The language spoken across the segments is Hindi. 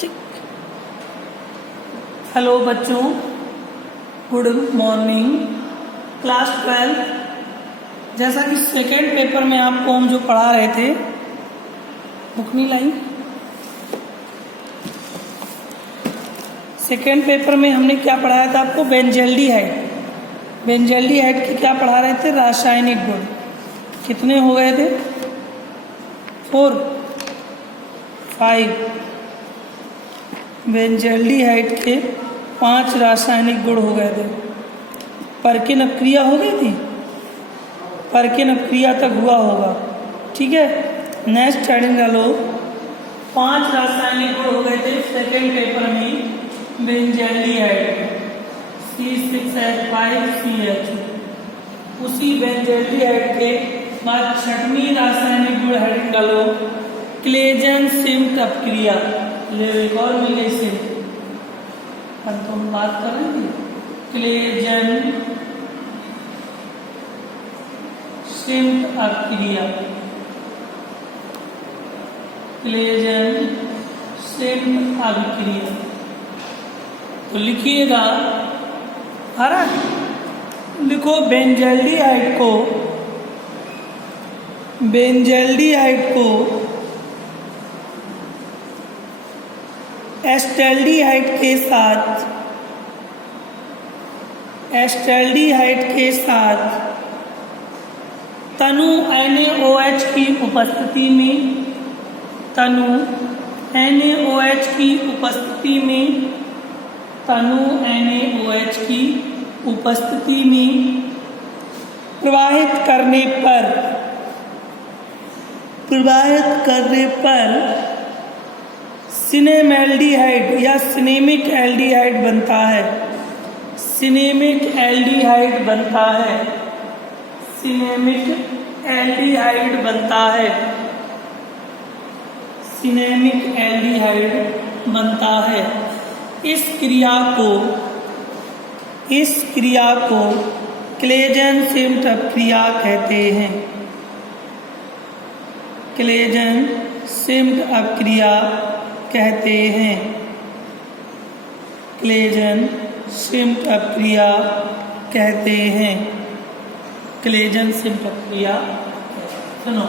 ठीक। हेलो बच्चों, गुड मॉर्निंग। क्लास 12। जैसा कि सेकेंड पेपर में आपको हम जो पढ़ा रहे थे, बुक नहीं लाई। सेकेंड पेपर में हमने क्या पढ़ाया था आपको? बेंजल्डिहाइड। बेंजल्डिहाइड की क्या पढ़ा रहे थे? रासायनिक गुण। कितने हो गए थे? 4, 5। बेंजल्डिहाइड के 5 रासायनिक गुण हो गए थे। परकिन अपक्रिया हो गई थी, परकिन अपक्रिया तक हुआ होगा। ठीक है, नेक्स्ट हेडिंग डालो। 5 रासायनिक गुण हो गए थे सेकेंड पेपर में बेंजल्डिहाइड, C6H5CH। उसी बेंजल्डिहाइड के बाद 6वीं रासायनिक गुण हेडिंग डालो, क्लेजन सिम्ट अपक्रिया। ले एक और मिल गई से, पर तो हम बात कर रहे थे क्लेजन सिम्ट अपक्रिया। क्लेजन सिम्ट अपक्रिया तो लिखिएगा। आ रहा है? लिखो बेंजल्डिहाइड को एस्टैल्डिहाइड के साथ तनु NaOH की उपस्थिति में प्रवाहित करने पर सिनेमैल्डिहाइड या सिनेमिक एल्डिहाइड बनता है। सिनेमिक एल्डिहाइड बनता है। इस क्रिया को क्लेजन सिम्ट अपक्रिया कहते हैं। क्लेजन सिम्ट अपक्रिया कहते हैं। क्लेजन सिम्ट अपक्रिया कहते हैं। क्लेजन सिम्ट अपक्रिया। सुनो,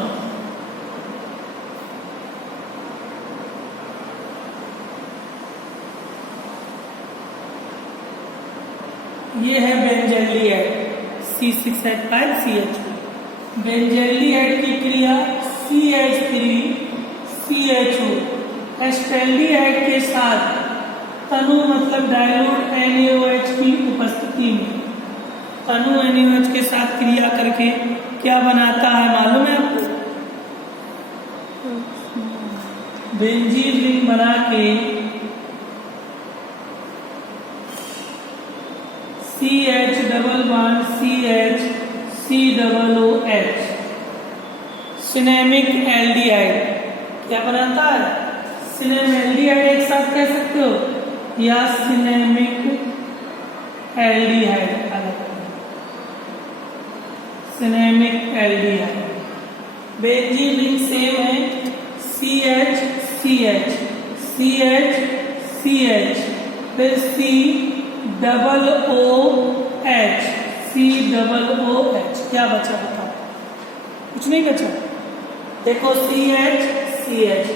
ये है बेंजल्डिहाइड C6H5CH। बेंजल्डिहाइड की क्रिया CH3CHO एस्टैल्डिहाइड के साथ तनु मतलब डायल्यूट NaOH की उपस्थिति में, तनु NaOH के साथ क्रिया करके क्या बनाता है मालूम है आपको? बेंजीन रिंग बना के CH double bond CH COOH cinnamic aldehyde क्या बनाता है? सिनेमैल्डिहाइड एक साथ कह सकते हो, या सिनेमिक एल्डिहाइड अलग। Cinnamic aldehyde benzene ring same है, CH CH CH CH फिर COOH क्या बचा बताओ? कुछ नहीं बचा। देखो CH CH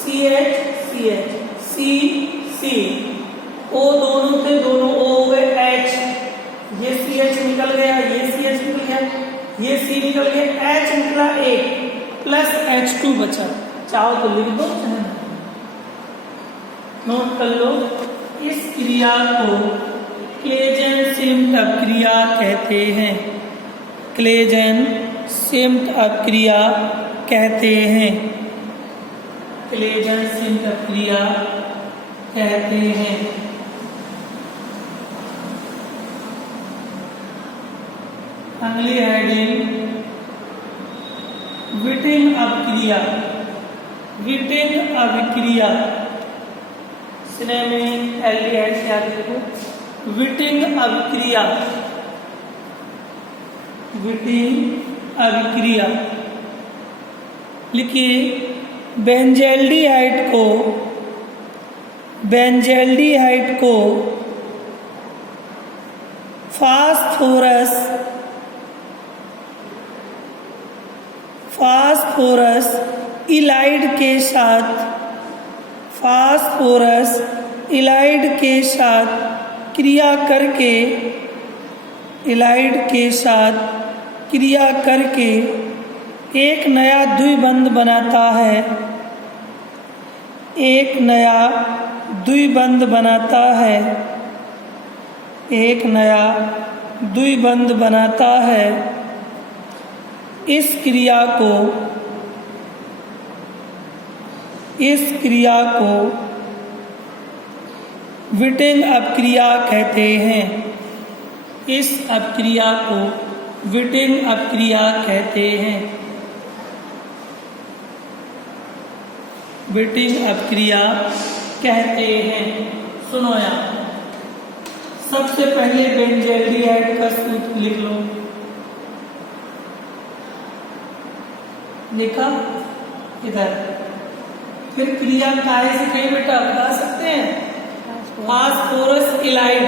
CH CH C O दोनों थे, दोनों O हो गए H। ये CH निकल गया, ये CH निकल गया, ये C निकल गया, H निकला एक प्लस H2 बचा। चाहो तो लिख दो, नोट कर लो। इस क्रिया को क्लेजन सिम्ट अपक्रिया कहते हैं। क्लेजन सिम्ट अपक्रिया कहते हैं। क्लेजन सिम्ट अपक्रिया कहते हैं। अगली हेडिंग विटिंग अपक्रिया। विटिंग अपक्रिया सिनेमिक एल्डिहाइड से आगे देखो। विटिंग अपक्रिया, विटिंग अपक्रिया लिखिए। बेंजल्डिहाइड को बेंजल्डिहाइड को फास्फोरस इलाइड के साथ क्रिया करके एक नया द्विबंध बनाता है। इस क्रिया को विटिंग अपक्रिया कहते हैं। सुनो यहाँ, सबसे पहले बेंजल्डिहाइड का सूत्र लिख लो। लिखा इधर। फिर क्रिया काय से कहीं बेटा बता सकते हैं? फास्फोरस इलाइड,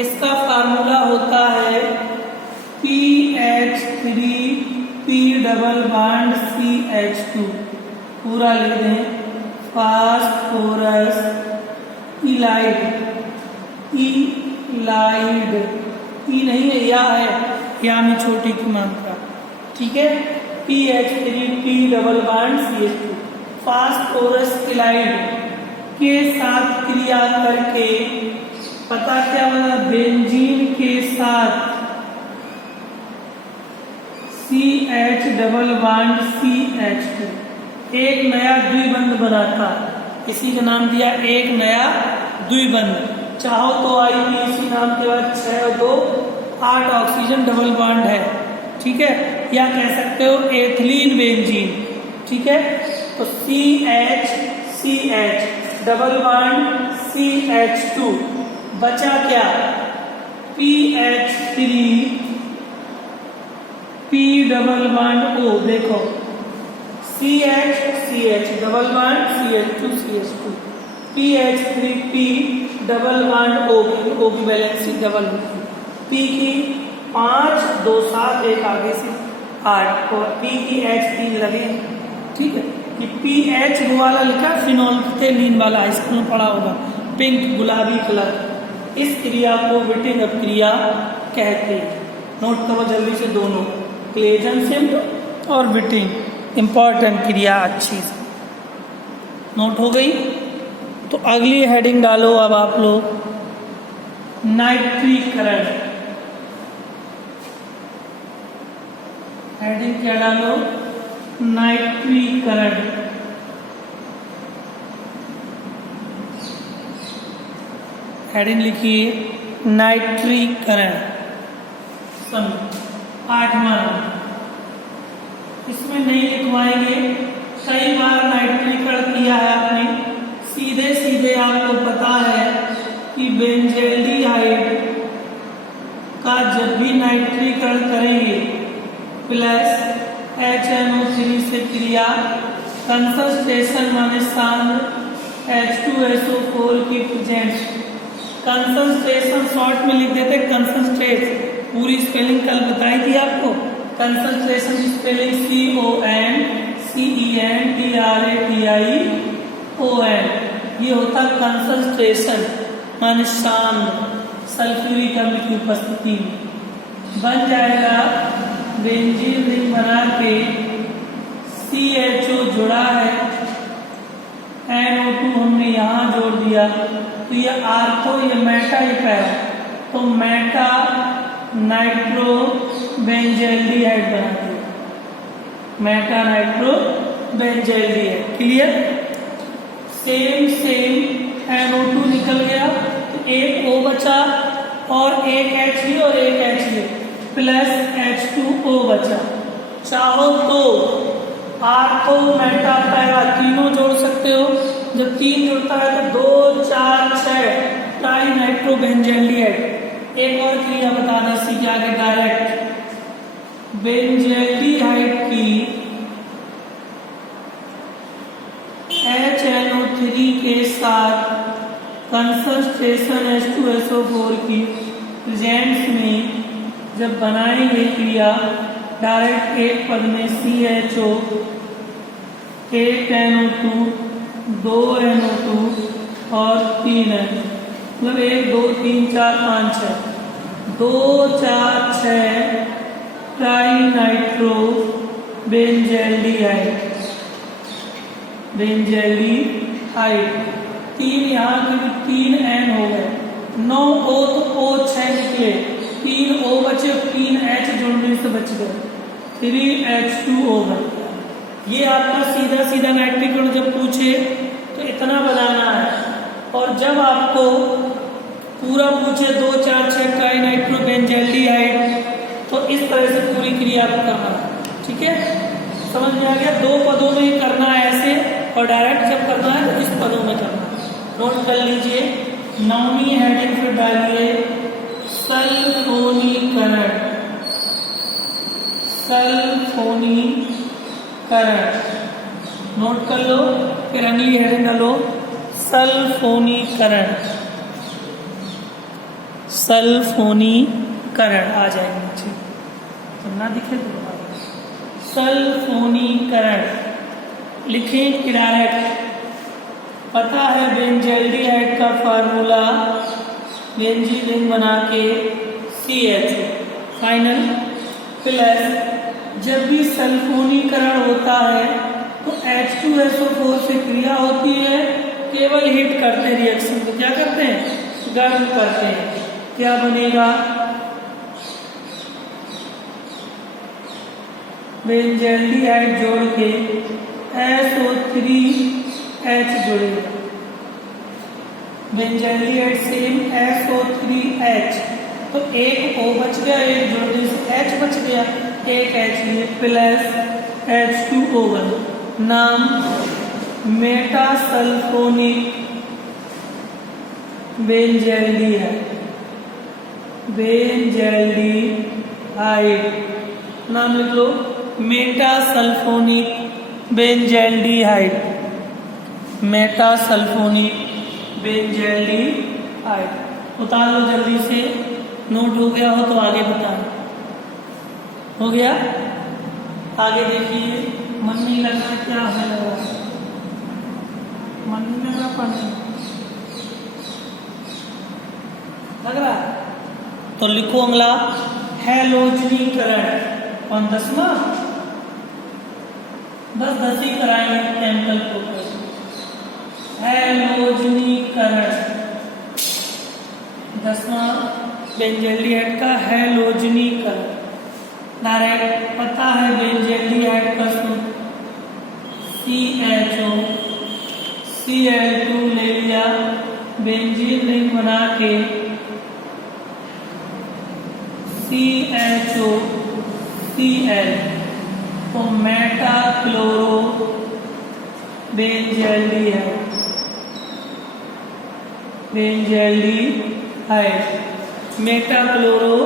इसका फार्मूला होता है PH3P डबल बॉन्ड CH2। पूरा लिख दें, फास्फोरस इलाइड, ई नहीं है, या है, या में छोटी की मात्रा, ठीक है। PH3P double bond CH2 phosphorus Allied के साथ क्रिया करके पता क्या बना? बेंजीन के साथ CH डबल बॉन्ड CH2 एक नया द्विबंध बनाता, इसी का नाम दिया एक नया द्विबंध। चाहो तो IUPAC नाम के बाद 6 और 2 8 ऑक्सीजन डबल बॉन्ड है, ठीक है। या कह सकते हो एथिलीन बेंजीन, ठीक है। तो CH डबल बॉन्ड CH2 बचा क्या? PH3P double bond O। देखो CH double bond CH2 PH3P double bond O की वैलेंसी डबल होगी। P की 5 2 7 एक आगे से 8 और P की H 3 लगे, ठीक है। कि PH वाला लिखा फिनोल्फथेलीन वाला, स्कूल में पढ़ा होगा, पिंक गुलाबी कलर। इस क्रिया को विटिंग अपक्रिया कहते हैं। नोट करो जल्दी से दोनों, क्लेजेंसिम और विटिंग, इंपॉर्टेंट क्रिया अच्छी से नोट हो गई। तो अगली हेडिंग डालो अब आप लोग, नाइट्रीकरण। हेडिंग क्या डालो? नाइट्रीकरण। हेडिंग लिखिए नाइट्रीकरण। 8वां इसमें नहीं लिखवाएंगे, कई बार नाइट्रीकरण किया है आपने। सीधे आपको पता है कि बेंजल्डिहाइड का जब भी नाइट्रीकरण करेंगे प्लस HNO3 से क्रिया, कंसंट्रेशन माने सांद्र H2SO4 की प्रेजेंस। कंसंट्रेशन शॉर्ट में लिख देते कंसंट्रेट, पूरी स्पेलिंग कल बताई थी आपको। कंसंट्रेशन की स्पेलिंग CONCENTRATION, ये होता कंसंट्रेशन माने सांद्र सल्फ्यूरिक अम्ल की उपस्थिति में। बन जाएगा बेंजीन रिंग बना के CHO जुड़ा है, NO2 हमने यहाँ जोड़ दिया, तो ये आर्थो, ये मेटा, ये पैरा, तो मेटा नाइट्रो बेंजल्डिहाइड बना दिया, Meta nitro benzaldehyde. Clear? Same NO2 निकल गया, तो एक O बचा और एक H और एक H प्लस H2O बचा। चाहो तो आर्थो मेटा पैरा तीनों जोड़ सकते हो। जब 3 जुड़ता है तो 2 4 6 ट्राई नाइट्रो बेंजल्डिहाइड। एक और क्रिया बता दें इसी के आगे डायरेक्ट, बेंजल्डिहाइड की HNO3 के साथ कंसंट्रेशन H2SO4 की प्रेजेंस में जब बनाएंगे क्रिया डायरेक्ट एक पद में CHO, एक NO2, 2 NO2 और 3 N, मतलब 1 2 3 4 5 6, 2 4 6 ट्राइनाइट्रो बेंजल्डिहाइड, बेंजल्डिहाइड, 3 यहाँ के भी 3 N हो गए, 9 O तो O 6 निकले, 3 O बचे, 3 H जोड़ने से बच गए, 3H2O बन गया। ये आपका सीधा सीधा नाइट्रिक अणु जब पूछे तो इतना बनाना है, और जब आपको पूरा पूछे 2 4 6 ट्राइनाइट्रो बेंजल्डिहाइड तो इस तरह से पूरी क्रिया को करना है। ठीक है, समझ में आ गया? 2 पदों में ही करना है ऐसे, और डायरेक्ट जब करना है तो इस पदों में करना है। नोट कर लीजिए, 9वीं हेडिंग पर डालिए सल्फोनीकरण, सल्फोनीकरण, नोट कर लो, फिर अगली हेडिंग डालो सल्फोनीकरण, सल्फोनीकरण आ जाएगा। ठीक, तो ना दिखे तो सल्फोनीकरण लिखें डायरेक्ट। पता है बेंजल्डिहाइड का फार्मूला, बेंजीन रिंग बना के CH फाइनल प्लस, जब भी सल्फोनीकरण होता है तो H2SO4 से क्रिया होती है, केवल हीट करते हैं रिएक्शन को, क्या करते हैं? गर्म करते हैं। क्या बनेगा? बेंजल्डिहाइड जोड़ के SO3H जुड़ेगा, बेंजल्डिहाइड सेम SO3H, तो एक O बच गया, एक जोड़ने से H बच गया, एक H लिए प्लस H2O बन, नाम मेटासल्फोनिक बेंजल्डिहाइड, बेंजल्डिहाइड नाम लिख लो, मेटासल्फोनिक बेंजल्डिहाइड, मेटासल्फोनिक बेंजल्डिहाइड। उतार लो जल्दी से, नोट हो गया हो तो आगे बताओ। हो गया? आगे देखिए, मन नहीं लग रहा, क्या है? मन नहीं लग रहा, पढ़ने लग रहा, तो लिखो अगला हैलोजनीकरण। कौन? 10वां, बस 10 ही कराएंगे केमिकल को। हैलोजनीकरण 10वां बेंजल्डिहाइड का हैलोजनीकरण। डायरेक्ट पता है बेंजल्डिहाइड का सूत्र CHO, Cl2 ले लिया, बेंजीन रिंग बना के CHO Cl, तो metachloro benzaldehyde, benzaldehyde, metachloro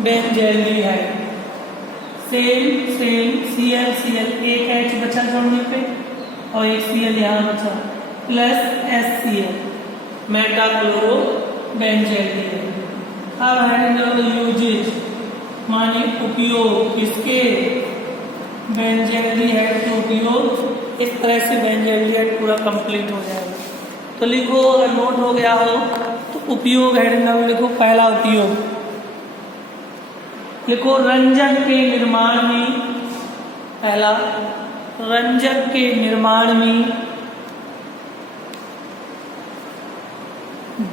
benzaldehyde, same Cl Cl, एक H बचा जोड़ने पे और एक Cl यहाँ बचा, प्लस HCl, मेटाक्लोरो बेंजल्डिहाइड। अब हेडिंग यूजेज, माने उपयोग, किसके? बेंजल्डिहाइड के उपयोग। इस तरह से बेंजल्डिहाइड पूरा कंप्लीट हो जाएगा। तो लिखो, अगर नोट हो गया हो तो उपयोग हेडिंग में लिखो। पहला उपयोग लिखो, रंजक के निर्माण में, पहला रंजक के निर्माण में,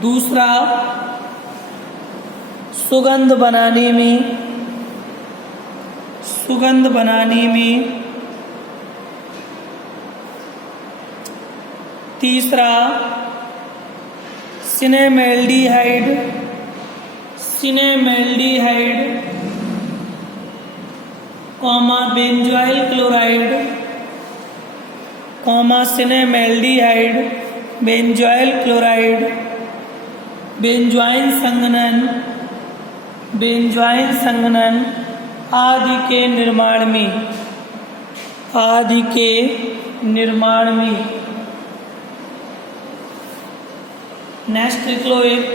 दूसरा सुगंध बनाने में, सुगंध बनाने में, तीसरा cinnamaldehyde, cinnamaldehyde comma benzoyl chloride comma cinnamaldehyde, benzoyl chloride, benzoin संघनन, बेंजॉइन संघनन आदि के निर्माण में, आदि के निर्माण में नेक्स्ट लिख लो एक,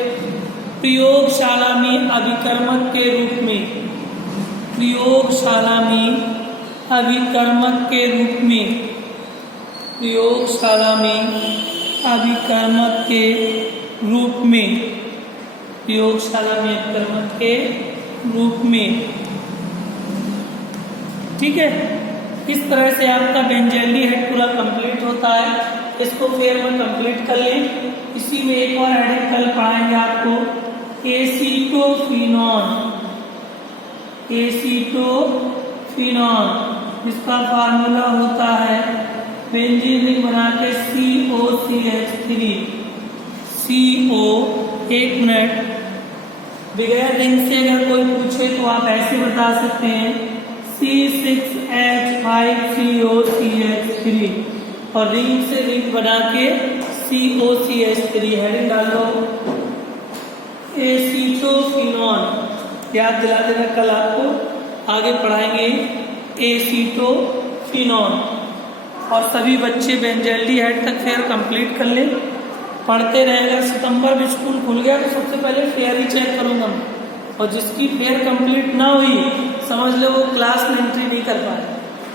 प्रयोगशाला में अभिकर्मक के रूप में, प्रयोगशाला में अभिकर्मक के रूप में, प्रयोगशाला में अभिकर्मक के रूप में, प्रयोगशाला में अभिकर्मक के रूप में। ठीक है, इस तरह से आपका बेंजैली हेड पूरा कंप्लीट होता है। इसको फिर में कंप्लीट कर लें। इसी में एक और हेडिंग कल पढ़ाएंगे आपको, एसीटोफिनॉन, एसीटोफिनॉन, इसका फार्मूला होता है बेंजीन रिंग बना के COCH3, CO, एक मिनट, बगैर रिंग से अगर कोई पूछे तो आप ऐसे बता सकते हैं C6H5COCH3, और रिंग से रिंग बना के COCH3 हेडिंग डाल दो, एसीटोफिनॉन। याद दिला देना, कल आपको आगे पढ़ाएंगे एसीटोफिनॉन। और सभी बच्चे बेंजैली हेड तक फेयर कंप्लीट कर ले, पढ़ते रहेगा। सितंबर में स्कूल खुल गया तो सबसे पहले फेयर ही चेक करूंगा, और जिसकी फेयर कंप्लीट ना हुई समझ लो वो क्लास में एंट्री नहीं कर पाए।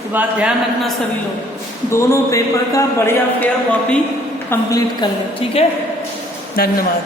तो बात ध्यान रखना सभी लोग, दोनों पेपर का बढ़िया फेयर कॉपी कंप्लीट कर ले। ठीक है, धन्यवाद।